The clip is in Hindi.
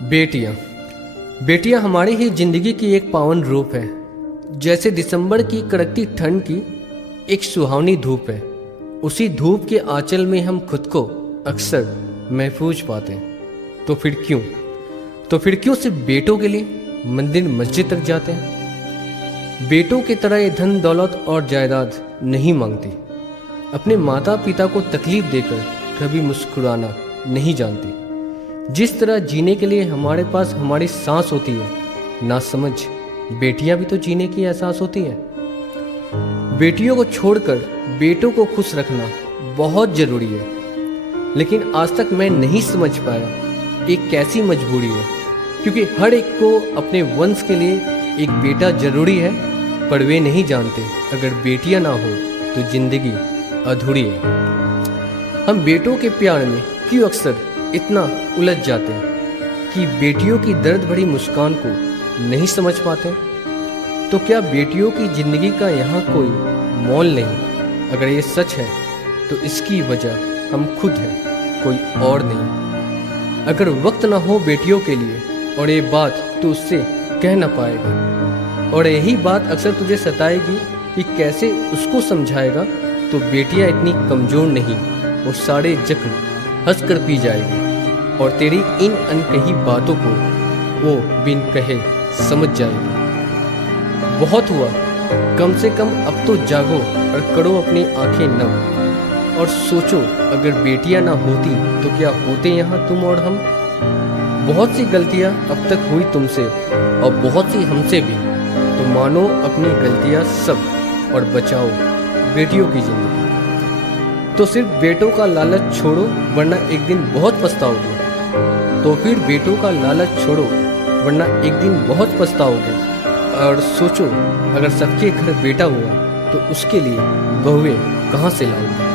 बेटियां बेटियां हमारी ही जिंदगी की एक पावन रूप है। जैसे दिसंबर की कड़कती ठंड की एक सुहावनी धूप है, उसी धूप के आंचल में हम खुद को अक्सर महफूज पाते हैं। तो फिर क्यों सिर्फ बेटों के लिए मंदिर मस्जिद तक जाते हैं। बेटों की तरह ये धन दौलत और जायदाद नहीं मांगती, अपने माता पिता को तकलीफ देकर कभी मुस्कुराना नहीं जानती। जिस तरह जीने के लिए हमारे पास हमारी सांस होती है, ना समझ बेटियां भी तो जीने की एहसास होती है। बेटियों को छोड़कर बेटों को खुश रखना बहुत जरूरी है, लेकिन आज तक मैं नहीं समझ पाया एक कैसी मजबूरी है, क्योंकि हर एक को अपने वंश के लिए एक बेटा जरूरी है, पर वे नहीं जानते अगर बेटियां ना हो तो जिंदगी अधूरी है। हम बेटों के प्यार में क्यों अक्सर इतना उलझ जाते हैं कि बेटियों की दर्द भरी मुस्कान को नहीं समझ पाते। तो क्या बेटियों की जिंदगी का यहाँ कोई मोल नहीं? अगर ये सच है तो इसकी वजह हम खुद हैं, कोई और नहीं। अगर वक्त ना हो बेटियों के लिए और ये बात तू उससे कह ना पाएगा, और यही बात अक्सर तुझे सताएगी कि कैसे उसको समझाएगा, तो बेटियां इतनी कमज़ोर नहीं, वो सारे जख्म हंस कर पी जाएगी, और तेरी इन अनकही बातों को वो बिन कहे समझ जाएगी। बहुत हुआ, कम से कम अब तो जागो और करो अपनी आंखें नम, और सोचो अगर बेटियां ना होती तो क्या होते यहाँ तुम और हम। बहुत सी गलतियाँ अब तक हुई तुमसे और बहुत सी हमसे भी, तो मानो अपनी गलतियाँ सब और बचाओ बेटियों की जिंदगी। तो सिर्फ बेटों का लालच छोड़ो, वरना एक दिन बहुत पछताओगे। तो फिर बेटों का लालच छोड़ो, वरना एक दिन बहुत पछताओगे। और सोचो अगर सबके घर बेटा हुआ तो उसके लिए बहुएं कहाँ से लाओगे।